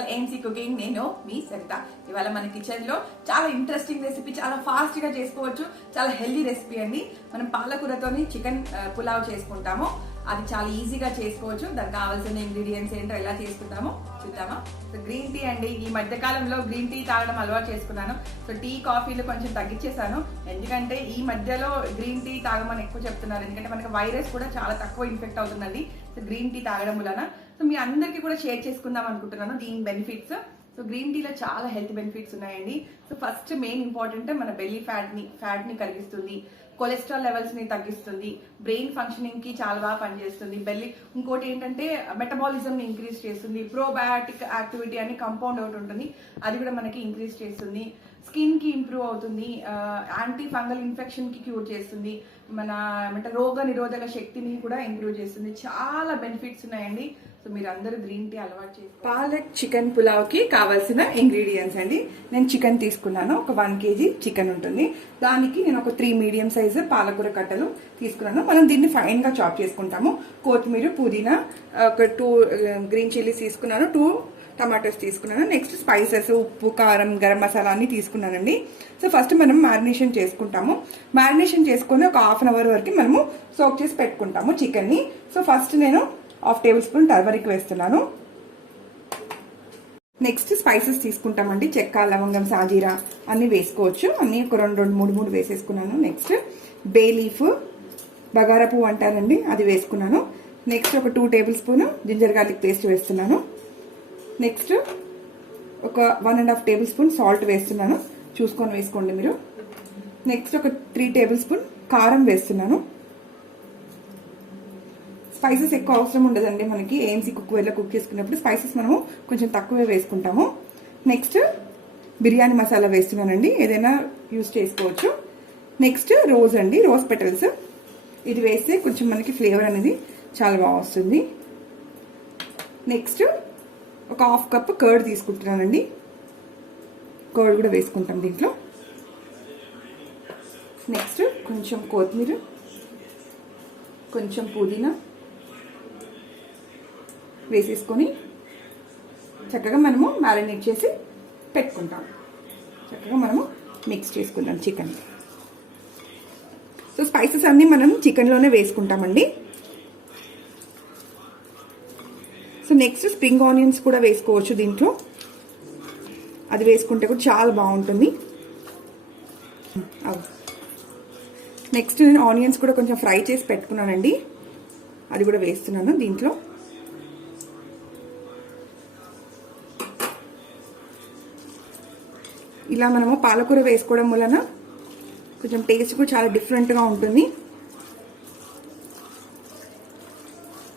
Channel AMC cooking. నేను మీ సరిత. ఇవాళ మన కిచెన్ లో చాలా ఇంట్రెస్టింగ్ రెసిపీ, చాలా ఫాస్ట్ గా చేసుకోవచ్చు, చాలా హెల్దీ రెసిపీ అండి. మనం పాలకూరతోని చికెన్ పులావ్ చేసుకుంటాము. అది చాలా ఈజీగా చేసుకోవచ్చు. దానికి కావాల్సిన ఇంగ్రీడియంట్స్ ఏంటో ఎలా చేసుకుంటామో చూద్దామా. సో గ్రీన్ టీ అండి. ఈ మధ్య కాలంలో గ్రీన్ టీ తాగడం అలవాటు చేసుకున్నాను. సో టీ కాఫీలు కొంచెం తగ్గించేసాను. ఎందుకంటే ఈ మధ్యలో గ్రీన్ టీ తాగమని ఎక్కువ చెప్తున్నారు. ఎందుకంటే మనకి వైరస్ కూడా చాలా తక్కువ ఇన్ఫెక్ట్ అవుతుందండి సో గ్రీన్ టీ తాగడం వలన. సో మీ అందరికీ కూడా షేర్ చేసుకుందాం అనుకుంటున్నాను దీని బెనిఫిట్స్. సో గ్రీన్ టీలో చాలా హెల్త్ బెనిఫిట్స్ ఉన్నాయండి. సో ఫస్ట్ మెయిన్ ఇంపార్టెంట్ మన బెల్లీ ఫ్యాట్ ని కలిగిస్తుంది, కొలెస్ట్రాల్ లెవెల్స్ ని తగ్గిస్తుంది, బ్రెయిన్ ఫంక్షనింగ్ కి చాలా బాగా పనిచేస్తుంది. ఇంకోటి ఏంటంటే మెటబాలిజం ని ఇంక్రీజ్ చేస్తుంది, ప్రోబయాటిక్ యాక్టివిటీ అని కాంపౌండ్ ఒకటి ఉంటుంది, అది కూడా మనకి ఇంక్రీజ్ చేస్తుంది. స్కిన్ కి ఇంప్రూవ్ అవుతుంది, యాంటీ ఫంగల్ ఇన్ఫెక్షన్ కి క్యూర్ చేస్తుంది, మన రోగ నిరోధక శక్తిని కూడా ఇంప్రూవ్ చేస్తుంది. చాలా బెనిఫిట్స్ ఉన్నాయండి. సో మీరు అందరూ గ్రీన్ టీ అలవాటు చేసి. పాలక్ చికెన్ పులావ్ కి కావాల్సిన ఇంగ్రీడియంట్స్ అండి. నేను చికెన్ తీసుకున్నాను, ఒక 1 kg చికెన్ ఉంటుంది. దానికి నేను ఒక 3 మీడియం సైజు పాలకూర కట్టలు తీసుకున్నాను. మనం దీన్ని ఫైన్ గా చాప్ చేసుకుంటాము. కొత్తిమీర, పుదీనా, ఒక 2 గ్రీన్ చిల్లీస్ తీసుకున్నాను, 2 టమాటోస్ తీసుకున్నాను. నెక్స్ట్ స్పైసెస్, ఉప్పు, కారం, గరం మసాలా అన్ని తీసుకున్నానండి. సో ఫస్ట్ మనం మ్యారినేషన్ చేసుకుంటాము. మ్యారినేషన్ చేసుకుని ఒక 1/2 అవర్ వరకు మనము సోక్ చేసి పెట్టుకుంటాము చికెన్ ని. సో ఫస్ట్ నేను 1/2 టేబుల్ స్పూన్ టర్మరిక్ వేస్తున్నాను. నెక్స్ట్ స్పైసెస్ తీసుకుంటామండి. చెక్క, లవంగం, సాజీరా అన్ని వేసుకోవచ్చు. అన్ని ఒక 2-3 వేసేసుకున్నాను. నెక్స్ట్ బే లీఫ్, బగారా పువ్వు అంటారండి, అది వేసుకున్నాను. నెక్స్ట్ ఒక 2 tablespoon ginger garlic paste వేస్తున్నాను. నెక్స్ట్ ఒక 1.5 టేబుల్ స్పూన్ సాల్ట్ వేస్తున్నాను, చూసుకొని వేసుకోండి మీరు. నెక్స్ట్ ఒక 3 టేబుల్ స్పూన్ కారం వేస్తున్నాను. స్పైసెస్ ఎక్కువ అవసరం ఉండదండి మనకి. ఏఎంసీ కుక్వేర్లో కుక్ చేసుకున్నప్పుడు స్పైసెస్ మనము కొంచెం తక్కువే వేసుకుంటాము. నెక్స్ట్ బిర్యానీ మసాలా వేస్తున్నానండి, ఏదైనా యూజ్ చేసుకోవచ్చు. నెక్స్ట్ రోజ్ అండి, రోజ్ పెటల్స్, ఇది వేస్తే కొంచెం మనకి ఫ్లేవర్ అనేది చాలా బాగా వస్తుంది. నెక్స్ట్ ఒక 1/2 కప్ కర్డ్ తీసుకుంటున్నానండి. కర్డ్ కూడా వేసుకుంటాం దీంట్లో. నెక్స్ట్ కొంచెం కొత్తిమీర, కొంచెం పుదీనా వేసేసుకొని చక్కగా మనము మ్యారినేట్ చేసి పెట్టుకుంటాం. చక్కగా మనము మిక్స్ చేసుకుంటాం చికెన్. సో స్పైసెస్ అన్నీ మనం చికెన్లోనే వేసుకుంటామండి. సో నెక్స్ట్ స్ప్రింగ్ ఆనియన్స్ కూడా వేసుకోవచ్చు దీంట్లో, అది వేసుకుంటే కూడా చాలా బాగుంటుంది. నెక్స్ట్ నేను ఆనియన్స్ కూడా కొంచెం ఫ్రై చేసి పెట్టుకున్నానండి, అది కూడా వేస్తున్నాను దీంట్లో. ఇలా మనము పాలకూర వేసుకోవడం వలన కొంచెం టేస్ట్ కూడా చాలా డిఫరెంట్గా ఉంటుంది.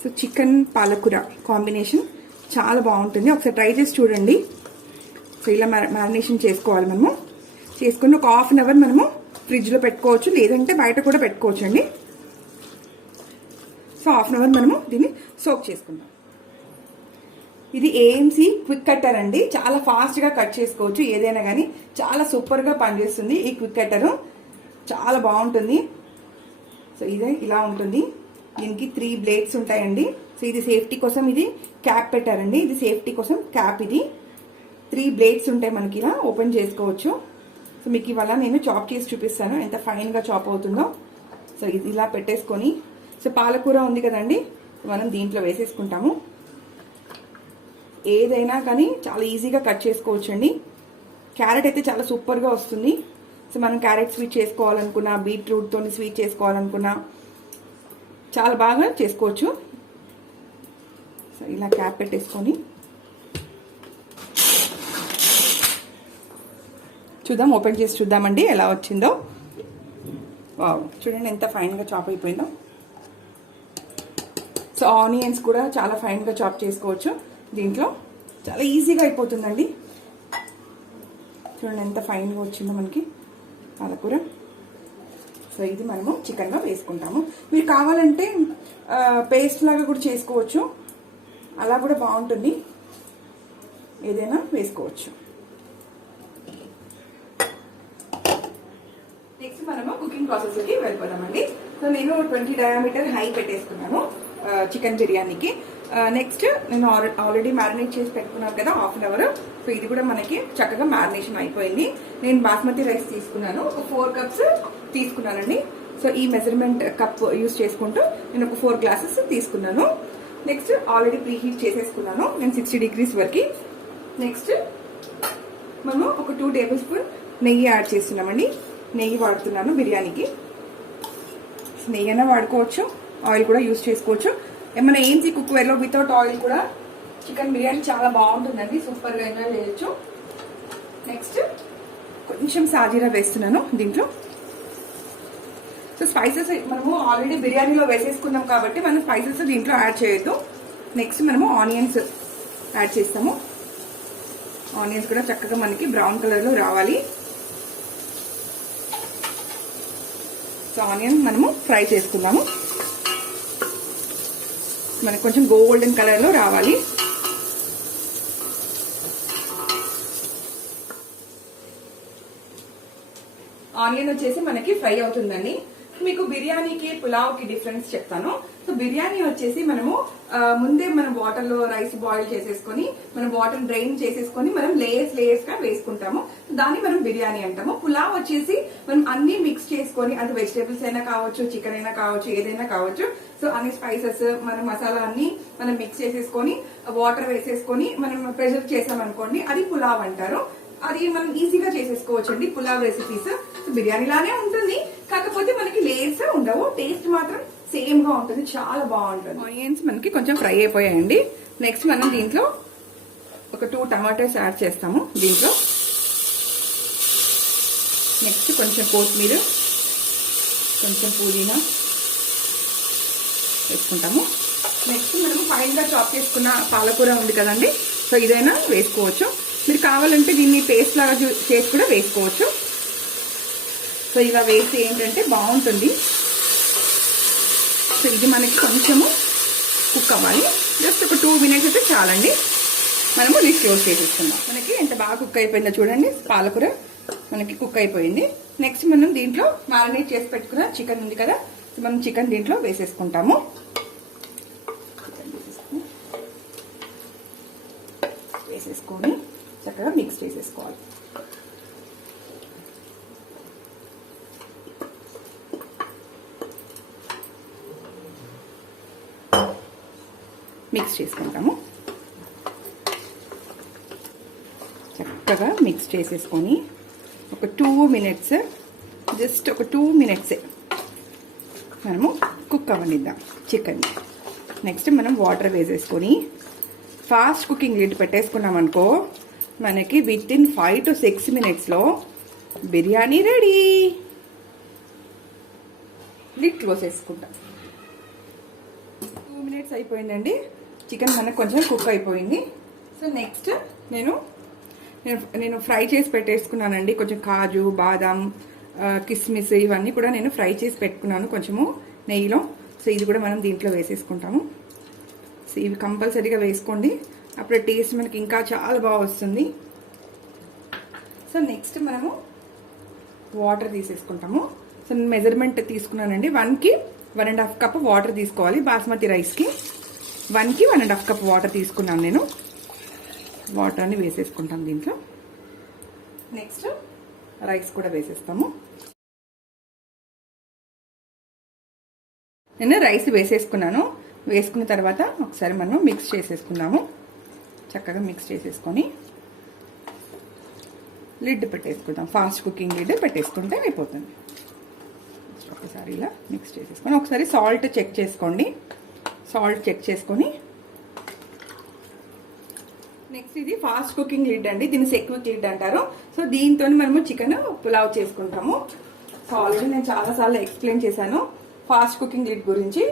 సో చికెన్ పాలకూర కాంబినేషన్ చాలా బాగుంటుంది, ఒకసారి ట్రై చేసి చూడండి. సో ఇలా మ్యారినేషన్ చేసుకోవాలి మనము. చేసుకుని ఒక 1/2 అవర్ మనము ఫ్రిడ్జ్లో పెట్టుకోవచ్చు, లేదంటే బయట కూడా పెట్టుకోవచ్చు అండి. సో 1/2 అవర్ మనము దీన్ని సోక్ చేసుకుందాం. ఇది ఏఎంసీ క్విక్ కట్టర్ అండి, చాలా ఫాస్ట్గా కట్ చేసుకోవచ్చు ఏదైనా కానీ. చాలా సూపర్గా పనిచేస్తుంది ఈ క్విక్ కట్టరు, చాలా బాగుంటుంది. సో ఇదే ఇలా ఉంటుంది. దీనికి 3 బ్లేడ్స్ ఉంటాయండి. సో ఇది సేఫ్టీ కోసం ఇది క్యాప్ పెట్టారండి, ఇది సేఫ్టీ కోసం క్యాప్. ఇది 3 బ్లేడ్స్ ఉంటాయి మనకి, ఇలా ఓపెన్ చేసుకోవచ్చు. సో మీకు ఇవాళ నేను చాప్ చేసి చూపిస్తాను ఎంత ఫైన్గా చాప్ అవుతుందో. సో ఇది ఇలా పెట్టేసుకొని, సో పాలకూర ఉంది కదండి, మనం దీంట్లో వేసేసుకుంటాము. ఏదైనా కానీ చాలా ఈజీగా కట్ చేసుకోవచ్చు అండి. క్యారెట్ అయితే చాలా సూపర్గా వస్తుంది. సో మనం క్యారెట్ స్వీట్ చేసుకోవాలనుకున్నా, బీట్రూట్తో స్వీట్ చేసుకోవాలనుకున్నా చాలా బాగా చేసుకోవచ్చు. సో ఇలా క్యాప్ పెట్టేసుకొని చూద్దాం, ఓపెన్ చేసి చూద్దామండి ఎలా వచ్చిందో. వావ్, చూడండి ఎంత ఫైన్గా చాప్ అయిపోయిందో. సో ఆనియన్స్ కూడా చాలా ఫైన్గా చాప్ చేసుకోవచ్చు దీంట్లో, చాలా ఈజీగా అయిపోతుందండి. చూడండి ఎంత ఫైన్గా వచ్చిందో మనకి పాలకూర. సో ఇది మనము చికెన్లో వేసుకుంటాము. మీరు కావాలంటే పేస్ట్ లాగా కూడా చేసుకోవచ్చు, అలా కూడా బాగుంటుంది, ఏదైనా వేసుకోవచ్చు. నెక్స్ట్ మనము కుకింగ్ ప్రాసెస్కి వెళ్ళిపోదామండి. సో నేను 20 డయామీటర్ హై పెట్టేసుకున్నాను చికెన్ బిర్యానీకి. నెక్స్ట్ నేను ఆల్రెడీ మ్యారినేట్ చేసి పెట్టుకున్నాను కదా 1/2 అవర్. సో ఇది కూడా మనకి చక్కగా మ్యారినేషన్ అయిపోయింది. నేను బాస్మతి రైస్ తీసుకున్నాను, ఒక 4 కప్స్ తీసుకున్నానండి. సో ఈ మెజర్మెంట్ కప్ యూస్ చేసుకుంటూ నేను ఒక 4 గ్లాసెస్ తీసుకున్నాను. నెక్స్ట్ ఆల్రెడీ ప్రీ హీట్ చేసేసుకున్నాను నేను 60 డిగ్రీస్ వరకు. నెక్స్ట్ మనము ఒక 2 టేబుల్ స్పూన్ నెయ్యి యాడ్ చేస్తున్నామండి. నెయ్యి వాడుతున్నాను బిర్యానీకి. నెయ్యి అయినా వాడుకోవచ్చు, ఆయిల్ కూడా యూస్ చేసుకోవచ్చు. ఏమైనా ఏంటి కుక్వేర్లో వితౌట్ ఆయిల్ కూడా చికెన్ బిర్యానీ చాలా బాగుంటుందండి, సూపర్గా ఎంజాయ్ చేయొచ్చు. నెక్స్ట్ కొంచెం సాజీరా వేస్తున్నాను దీంట్లో. సో స్పైసెస్ మనము ఆల్రెడీ బిర్యానీలో వేసేసుకున్నాం కాబట్టి మనం స్పైసెస్ దీంట్లో యాడ్ చేయొద్దు. నెక్స్ట్ మనము ఆనియన్స్ యాడ్ చేస్తాము. ఆనియన్స్ కూడా చక్కగా మనకి బ్రౌన్ కలర్లో రావాలి. సో ఆనియన్ మనము ఫ్రై చేసుకుందాము. మనకు కొంచెం గోల్డెన్ కలర్లో రావాలి. ఆనియన్ వచ్చేసి మనకి ఫ్రై అవుతుందండి. మీకు బిర్యానీకి పులావ్కి డిఫరెన్స్ చెప్తాను. సో బిర్యానీ వచ్చేసి మనము ముందే మనం వాటర్ లో రైస్ బాయిల్ చేసేసుకొని మనం వాటర్ డ్రైన్ చేసేసుకొని మనం లేయర్స్ గా వేసుకుంటాము. దాన్ని మనం బిర్యానీ అంటాము. పులావ్ వచ్చేసి మనం అన్ని మిక్స్ చేసుకొని, అది వెజిటేబుల్స్ అయినా కావచ్చు, చికెన్ అయినా కావచ్చు, ఏదైనా కావచ్చు. సో అన్ని స్పైసెస్ మన మసాలా అన్ని మనం మిక్స్ చేసేసుకొని వాటర్ వేసేసుకొని మనం ప్రెజర్ చేసామనుకోండి, అది పులావ్ అంటారు. అది మనం ఈజీగా చేసేసుకోవచ్చు అండి పులావ్ రెసిపీస్. బిర్యానీ లానే ఉంటుంది, కాకపోతే మనకి లేయర్స్ ఉండవు. టేస్ట్ మాత్రం సేమ్ గా ఉంటుంది, చాలా బాగుంటుంది. ఆనియన్స్ మనకి కొంచెం ఫ్రై అయిపోయాయండి. నెక్స్ట్ మనం దీంట్లో ఒక 2 టమాటోస్ యాడ్ చేస్తాము దీంట్లో. నెక్స్ట్ కొంచెం కొత్తిమీర, కొంచెం పుదీనా వేసుకుంటాము. నెక్స్ట్ మనం ఫైన్ గా చాప్ చేసుకున్న పాలకూర ఉంది కదండి, సో ఇదైనా వేసుకోవచ్చు. మీరు కావాలంటే దీన్ని పేస్ట్ లాగా చేసి కూడా వేసుకోవచ్చు. సో ఇలా వేసి ఏంటంటే బాగుంటుంది. సో ఇది మనకి కొంచెము కుక్ అవ్వాలి. జస్ట్ ఒక 2 మినిట్స్ అయితే చాలండి. మనము లిడ్ క్లోజ్ చేసేసుకుందాం. మనకి ఎంత బాగా కుక్ అయిపోయిందో చూడండి. పాలకూర మనకి కుక్ అయిపోయింది. నెక్స్ట్ మనం దీంట్లో మ్యారినేట్ చేసి పెట్టుకున్న చికెన్ ఉంది కదా, మనం చికెన్ దీంట్లో వేసేసుకుంటాము. వేసేసుకొని చక్కగా మిక్స్ చేసేసుకోవాలి. మిక్స్ చేసుకుంటాము. చక్కగా మిక్స్ చేసేసుకొని ఒక 2 మినిట్స్, జస్ట్ ఒక 2 మినిట్సే మనము కుక్ అవ్వనిద్దాం చికెన్. నెక్స్ట్ మనం వాటర్ వేసేసుకొని ఫాస్ట్ కుకింగ్ లిడ్ పెట్టేసుకున్నాం అనుకో, మనకి విత్ ఇన్ 5 to 6 మినిట్స్లో బిర్యానీ రెడీ. లిడ్ క్లోజ్ చేసుకుంటాం. 2 మినిట్స్ అయిపోయిందండి. చికెన్ మనకు కొంచెం కుక్ అయిపోయింది. సో నెక్స్ట్ నేను ఫ్రై చేసి పెట్టేసుకున్నానండి. కొంచెం కాజు, బాదాం, కిస్మిస్ ఇవన్నీ కూడా నేను ఫ్రై చేసి పెట్టుకున్నాను కొంచెము నెయ్యిలో. సో ఇది కూడా మనం దీంట్లో వేసేసుకుంటాము. సో ఇవి కంపల్సరీగా వేసుకోండి, అప్పుడు టేస్ట్ మనకి ఇంకా చాలా బాగా వస్తుంది. సో నెక్స్ట్ మనము వాటర్ తీసేసుకుంటాము. సో నేను మెజర్మెంట్ తీసుకున్నానండి. 1కి 1.5 కప్ వాటర్ తీసుకోవాలి. బాస్మతి రైస్కి 1కి 1.5 కప్ వాటర్ తీసుకున్నాను నేను. వాటర్ని వేసేసుకుంటాం దీంట్లో. నెక్స్ట్ రైస్ కూడా వేసేస్తాము. నేను రైస్ వేసేసుకున్నాను. వేసుకున్న తర్వాత ఒకసారి మనం మిక్స్ చేసేసుకున్నాము. చక్కగా మిక్స్ చేసేసుకొని లిడ్ పెట్టేసుకుందాం. ఫాస్ట్ కుకింగ్ లిడ్ పెట్టేసుకుంటే అయిపోతుంది. ఒకసారి ఇలా మిక్స్ చేసేసుకొని ఒకసారి సాల్ట్ చెక్ చేసుకోండి. సాల్ట్ చెక్ చేసుకొని నెక్స్ట్ ఇది ఫాస్ట్ కుకింగ్ లిడ్ అండి, దీన్ని సెక్విక్ లిడ్ అంటారు. సో దీంతో మనము చికెన్ పులావ్ చేసుకుంటాము. సో ఆల్రెడీ నేను చాలాసార్లు ఎక్స్ప్లెయిన్ చేశాను ఫాస్ట్ కుకింగ్ లిడ్ గురించి.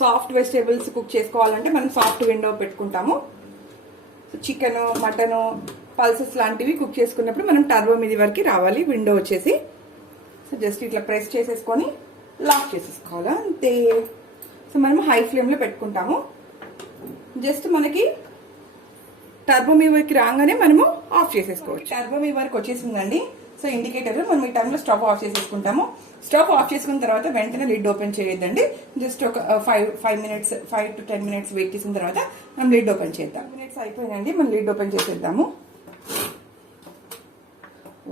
సాఫ్ట్ వెజిటేబుల్స్ కుక్ చేసుకోవాలంటే మనం సాఫ్ట్ విండో పెట్టుకుంటాము. సో చికెన్, మటన్, పల్సెస్ లాంటివి కుక్ చేసుకున్నప్పుడు మనం టర్బో మీది వరకు రావాలి విండో వచ్చేసి. సో జస్ట్ ఇట్లా ప్రెస్ చేసేసుకొని లాక్ చేసేసుకోవాలి అంతే. సో మనం హై ఫ్లేమ్లో పెట్టుకుంటాము. జస్ట్ మనకి టర్బో మీ వరకు రాగానే మనము ఆఫ్ చేసేసుకోవచ్చు. టర్బో మీ వరకు వచ్చేసిందండి. సో ఇండికేటర్ మనం ఈ టైంలో స్టవ్ ఆఫ్ చేసేసుకుంటాము. స్టవ్ ఆఫ్ చేసుకున్న తర్వాత వెంటనే లిడ్ ఓపెన్ చేయొద్దండి. జస్ట్ ఒక 5 to 10 minutes వెయిట్ చేసిన తర్వాత మనం లిడ్ ఓపెన్ చేద్దాం. మినిట్స్ అయిపోయిందండి, మనం లిడ్ ఓపెన్ చేసేద్దాము.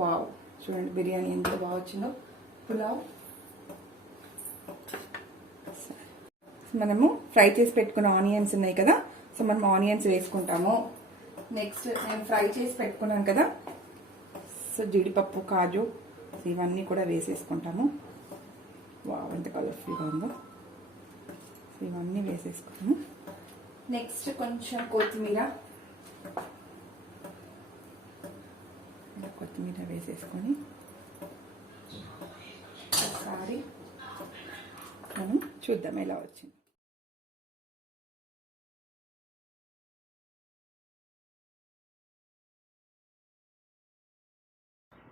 వావ్, చూడండి బిర్యానీ ఎంత బాగా వచ్చిందో. పులావ్ మనము ఫ్రై చేసి పెట్టుకున్న ఆనియన్స్ ఉన్నాయి కదా, సో మనం ఆనియన్స్ వేసుకుంటాము. నెక్స్ట్ నేను ఫ్రై చేసి పెట్టుకున్నాను కదా, సో జీడిపప్పు, కాజు ఇవన్నీ కూడా వేసేసుకుంటాము. వావ్, ఎంత కలర్ఫుల్గా ఉందో. సో ఇవన్నీ వేసేసుకున్నాము. నెక్స్ట్ కొంచెం కొత్తిమీర వేసేసుకొని ఒకసారి మనం చూద్దాం ఎలా వచ్చింది.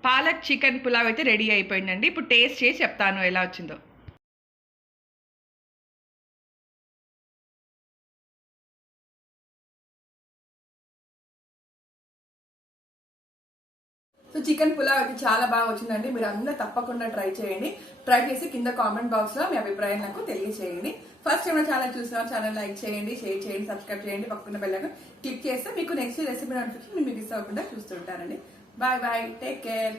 పాలక్ చికెన్ పులావ్ అయితే రెడీ అయిపోయిందండి. ఇప్పుడు టేస్ట్ చేసి చెప్తాను ఎలా వచ్చిందో. సో చికెన్ పులావ్ అయితే చాలా బాగా వచ్చిందండి. మీరు అందరూ తప్పకుండా ట్రై చేయండి. ట్రై చేసి కింద కామెంట్ బాక్స్ లో మీ అభిప్రాయం నాకు తెలియజేయండి. ఫస్ట్ ఏమైనా ఛానల్ చూసినా ఛానల్ లైక్ చేయండి, షేర్ చేయండి, సబ్స్క్రైబ్ చేయండి. పక్కన బెల్ ఐకాన్ క్లిక్ చేస్తే మీకు నెక్స్ట్ రెసిపీ నోటిఫికేషన్ మీరు మిస్ అవ్వకుండా చూస్తుంటారండి. Bye bye, take care.